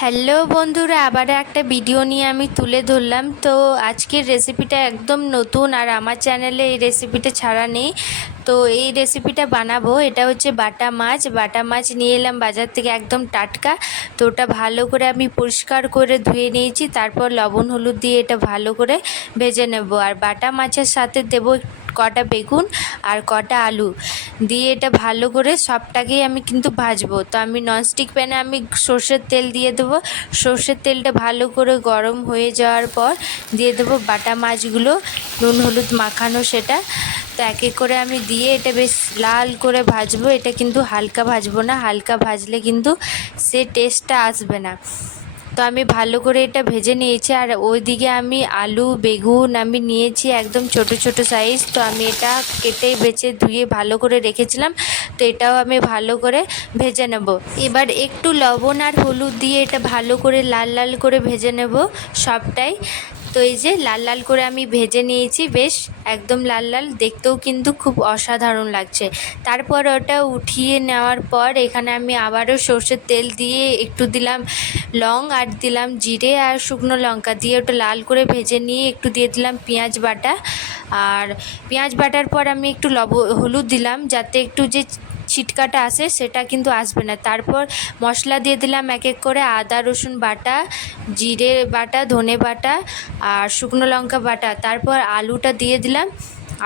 Hello বন্ধুরা, আবার একটা ভিডিও নিয়ে আমি তুলে ধরলাম। তো আজকের রেসিপিটা একদম নতুন, আর আমার চ্যানেলে এই রেসিপিটা ছাড়া নেই। তো এই রেসিপিটা বানাবো। এটা হচ্ছে বাটা মাছ। বাটা মাছ নিয়ে এলাম বাজার থেকে, একদম টাটকা। তো ওটা ভালো করে আমি পরিষ্কার করে ধুয়ে নিয়েছি, তারপর লবণ হলুদ দিয়ে এটা ভালো করে ভেজে নেব। আর বাটা মাছের সাথে দেবো কটা বেগুন আর কটা আলু দিয়ে এটা ভালো করে সবটাকেই আমি কিন্তু ভাজবো। তো আমি ননস্টিক প্যানে আমি সর্ষের তেল দিয়ে দেবো। সর্ষের তেলটা ভালো করে গরম হয়ে যাওয়ার পর দিয়ে দেবো বাটা মাছগুলো, নুন হলুদ মাখানো সেটা। তো এক এক করে আমি দিয়ে এটা বেশ লাল করে ভাজবো। এটা কিন্তু হালকা ভাজবো না, হালকা ভাজলে কিন্তু সে টেস্টটা আসবে না। তো আমি ভালো করে এটা ভেজে নিয়েছি। আর ওইদিকে আমি আলু বেগুন আমি নিয়েছি একদম ছোট ছোট সাইজ। তো আমি এটা কেটে বেছে ধুয়ে ভালো করে রেখেছিলাম। তো এটাও আমি ভালো করে ভেজে নেব। এবার একটু লবণ আর হলুদ দিয়ে এটা ভালো করে লাল লাল করে ভেজে নেব সবটাই। তো এই যে লাল লাল করে আমি ভেজে নিয়েছি, বেশ একদম লাল লাল, দেখতেও কিন্তু খুব অসাধারণ লাগছে। তারপর ওটা উঠিয়ে নেওয়ার পর এখানে আমি আবারও সর্ষের তেল দিয়ে একটু দিলাম লং আর দিলাম জিরে আর শুকনো লঙ্কা দিয়ে ওটা লাল করে ভেজে নিয়ে একটু দিয়ে দিলাম পেঁয়াজ বাটা। আর পেঁয়াজ বাটার পর আমি একটু হলুদ দিলাম, যাতে একটু যে ছিটকাটা আসে সেটা কিন্তু আসবে না। তারপর মশলা দিয়ে দিলাম এক এক করে আদা রসুন বাটা, জিরে বাটা, ধনে বাটা আর শুকনো লঙ্কা বাটা। তারপর আলুটা দিয়ে দিলাম।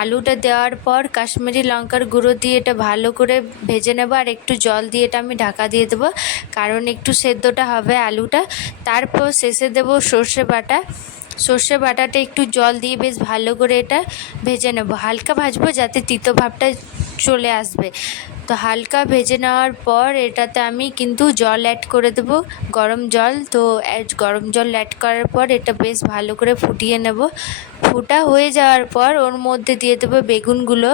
আলুটা দেওয়ার পর কাশ্মীরি লঙ্কার গুঁড়ো দিয়ে এটা ভালো করে ভেজে নেবো। আর একটু জল দিয়ে এটা আমি ঢাকা দিয়ে দেবো, কারণ একটু সেদ্ধটা হবে আলুটা। তারপর শেষে দেবো সর্ষে বাটা। সর্ষে বাটাটা একটু জল দিয়ে বেশ ভালো করে এটা ভেজে নেব। হালকা ভাজবো যাতে তিতো ভাবটা চলে আসবে। তো হালকা ভেজে নেওয়ার পর এটাতে আমি কিন্তু জল অ্যাড করে দেবো, গরম জল। তো গরম জল অ্যাড করার পর এটা বেশ ভালো করে ফুটিয়ে নেব। ফোটা হয়ে যাওয়ার পর ওর মধ্যে দিয়ে দেবো বেগুনগুলো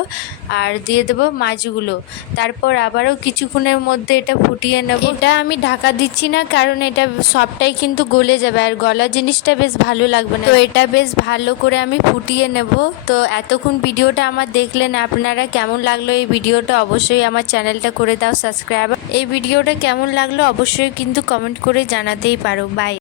আর দিয়ে দেবো মাছগুলো। তারপর আবারও কিছুক্ষণের মধ্যে এটা ফুটিয়ে নেব। এটা আমি ঢাকা দিচ্ছি না, কারণ এটা সবটাই কিন্তু গলে যাবে আর গলা জিনিসটা বেশ ভালো লাগবে না। তো এটা বেশ ভালো করে আমি ফুটিয়ে নেব। তো এতক্ষণ ভিডিওটা আমার দেখলেন, আপনারা কেমন লাগলো এই ভিডিওটা অবশ্যই আমার চ্যানেলটা করে দাও সাবস্ক্রাইব। এই ভিডিওটা কেমন লাগলো অবশ্যই কিন্তু কমেন্ট করে জানাতেই পারো। বাই।